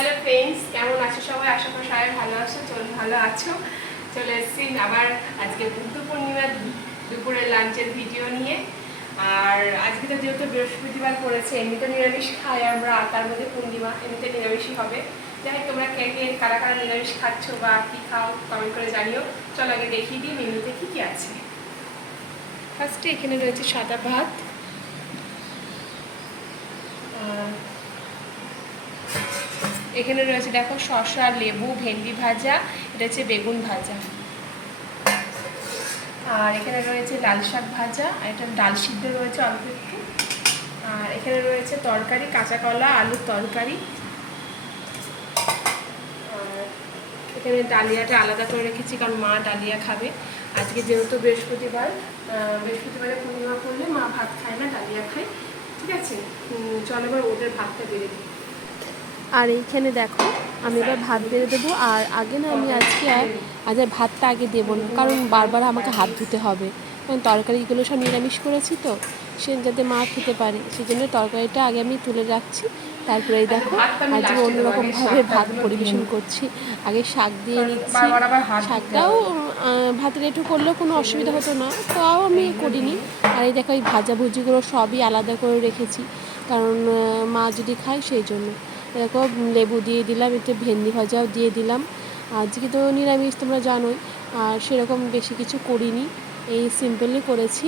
Hello friends, কেমন আছো সবাই? আশা করি সবাই ভালো আছো। ভালো আছো। চলে এসেছি আবার আজকে বুদ্ধ পূর্ণিমা দুপুরের লাঞ্চের ভিডিও নিয়ে। আর আজকে তো যেহেতু বৃহস্পতিবার পড়েছে, এমনিতে নিরামিষ খাই আমরা, তার মধ্যে পূর্ণিমা, এমনিতে নিরামিষই হবে। যাই তোমরা কে কে কারা কারা নিরামিষ খাচ্ছ বা কী খাও কমেন্ট করে জানিও। চলো আগে দেখিয়ে দিই মেনুতে কী কী আছে। ফার্স্টে এখানে রয়েছে সাদা ভাত, এখানে রয়েছে দেখো শসা, লেবু, ভেন্ডি ভাজা, এটা হচ্ছে বেগুন ভাজা। আর এখানে রয়েছে লাল শাক ভাজা, আর এটা ডাল সিদ্ধ রয়েছে অল্প একটু। আর এখানে রয়েছে তরকারি, কাঁচা কলা আলুর তরকারি। আর এখানে ডালিয়াটা আলাদা করে রেখেছি, কারণ মা ডালিয়া খাবে। আজকে যেহেতু বৃহস্পতিবারে পূর্ণিমা করলে মা ভাত খায় না, ডালিয়া খায়। ঠিক আছে, চলো এবার ওদের ভাতটা বেড়ে দিই। আর এইখানে দেখো আমি এবার ভাত বেড়ে দেবো। আর আগে না আমি আজ ভাতটা আগে দেবো না, কারণ বারবার আমাকে হাত ধুতে হবে, কারণ তরকারিগুলো সব নিরামিষ করেছি তো, সে যাতে মা খেতে পারে সেই জন্য তরকারিটা আগে আমি তুলে রাখছি। তারপরে এই দেখো আজকে অন্যরকমভাবে ভাত পরিবেশন করছি। আগে শাক দিয়ে নিচ্ছি, শাকটাও ভাতের একটু করলেও কোনো অসুবিধা হতো না, তাও আমি করিনি। আর এই দেখো এই ভাজাভুজিগুলো সবই আলাদা করে রেখেছি, কারণ মা যদি খায় সেই জন্য। দেখো লেবু দিয়ে দিলাম, একটু ভেন্ডি ভাজাও দিয়ে দিলাম। আজকে তো নিরামিষ তোমরা জানোই, আর সেরকম বেশি কিছু করিনি, এই সিম্পলই করেছি।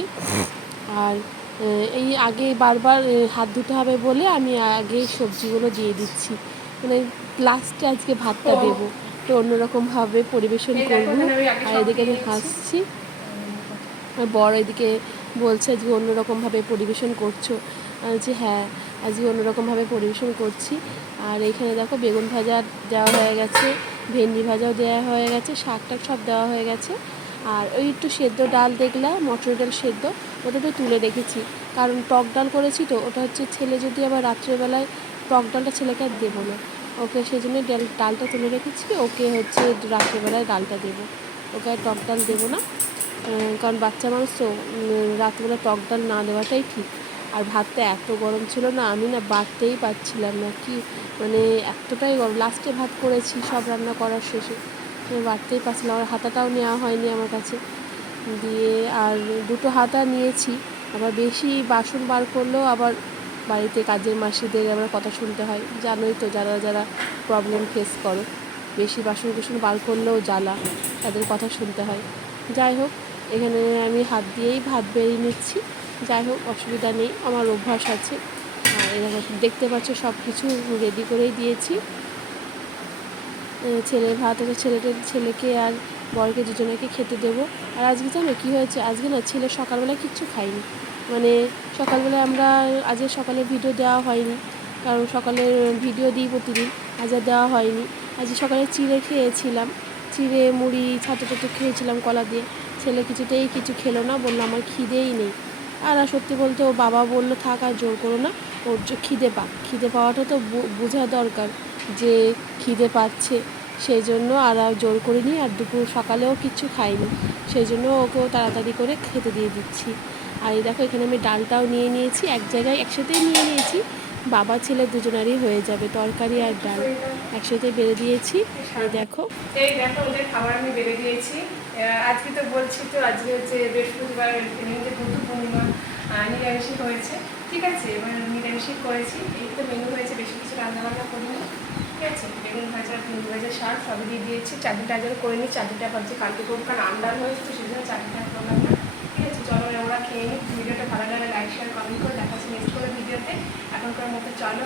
আর এই আগে বারবার হাত ধুতে হবে বলে আমি আগে সবজিগুলো দিয়ে দিচ্ছি, মানে লাস্টে আজকে ভাতটা দেবো, তো অন্যরকমভাবে পরিবেশন করবো। আর এদিকে আমি হাসছি, আর বড় এদিকে বলছে আজকে অন্যরকমভাবে পরিবেশন করছো। যে হ্যাঁ, আজকে অন্যরকমভাবে পরিবেশন করছি। আর এইখানে দেখো বেগুন ভাজা দেওয়া হয়ে গেছে, ভেন্ডি ভাজাও দেওয়া হয়ে গেছে, শাক টাক সব দেওয়া হয়ে গেছে। আর ওই একটু সেদ্ধ ডাল দেখলাম, মটর ডাল সেদ্ধ, ওটা তো তুলে রেখেছি, কারণ টক ডাল করেছি তো, ওটা হচ্ছে ছেলে যদি আবার রাত্রেবেলায় টক ডালটা ছেলেকে আর দেবো না, ওকে সেই জন্য ডালটা তুলে রেখেছি, ওকে হচ্ছে রাত্রেবেলায় ডালটা দেবো, ওকে আর টক ডাল দেবো না, কারণ বাচ্চা মানুষ তো, রাত্রেবেলা টক ডাল না দেওয়াটাই ঠিক। আর ভাতটা এত গরম ছিল না, আমি না বাড়তেই পারছিলাম না, কি মানে এতটাই গরম। লাস্টে ভাত করেছি সব রান্না করার শেষে, বাড়তেই পারছিলাম। আর হাতাটাও নেওয়া হয়নি আমার কাছে, দিয়ে আর দুটো হাতা নিয়েছি। আবার বেশি বাসন বার করলেও আবার বাড়িতে কাজের মাসিদের আবার কথা শুনতে হয়, জানোই তো, যারা যারা প্রবলেম ফেস করো, বেশি বাসন কুসন বার করলেও জ্বালা, তাদের কথা শুনতে হয়। যাই হোক, এখানে আমি হাত দিয়েই ভাত বেরিয়ে নিচ্ছি। যাই হোক, অসুবিধা নেই, আমার অভ্যাস আছে। আর এরকম দেখতে পাচ্ছ সব কিছু রেডি করেই দিয়েছি। ছেলের ভাত আছে, ছেলেকে আর বরকে দুজনেকে খেতে দেবো। আর আজকে জানো কী হয়েছে, আজকে না ছেলে সকালবেলা কিচ্ছু খাইনি, মানে সকালবেলায় আমরা আজকে সকালে ভিডিও দেওয়া হয়নি, কারণ সকালে ভিডিও দিই প্রতিদিন, আজ আর দেওয়া হয়নি। আজ সকালে চিড়ে খেয়েছিলাম, চিড়ে মুড়ি ছাতু টাতু খেয়েছিলাম কলা দিয়ে। ছেলে কিছুতেই কিছু খেলো না, বললো আমার খিদেই নেই। আর সত্যি বলতে ও বাবা বললো থাক আর জোর করো না, ওর খিদে পাওয়াটা তো বোঝা দরকার যে খিদে পাচ্ছে, সেই জন্য আর জোর করিনি। আর দুপুর সকালেও কিচ্ছু খাইনি, সেই জন্য ওকেও তাড়াতাড়ি করে খেতে দিয়ে দিচ্ছি। আর এই দেখো এখানে আমি ডালটাও নিয়ে নিয়েছি, এক জায়গায় একসাথেই নিয়ে নিয়েছি, বাবা ছেলে দুজনারই হয়ে যাবে, তরকারি আর ডাল একসাথে বেড়ে দিয়েছি। এই দেখো ওদের খাবার আমি বেড়ে দিয়েছি। আজকে তো বলছি তো, আজকে হচ্ছে বৃহস্পতিবার, বুদ্ধ পূর্ণিমা, নিরামিষই হয়েছে। ঠিক আছে, এবার নিরামিষই করেছি, এই তো মেনু হয়েছে, বেশি কিছু রান্নাবান্না করিনি। ঠিক আছে, বেগুন ভাজা, ভেন্ডি ভাজা, শাক সবই দিয়ে দিয়েছি। চাটনিটা আজকে করে নিই, চাটনিটা ভাবছি কালকে করবো, কারণ আমডাল হয়েছে তো সেই জন্য চাটনিটা করলাম না। ঠিক আছে, চলো ওরা খেয়ে নিই। ভিডিওটা ভালো লাগে লাইক শেয়ার কমেন্ট করে, দেখা হচ্ছে নেক্সট কোনো ভিডিওতে। এখনকার মতো চলো।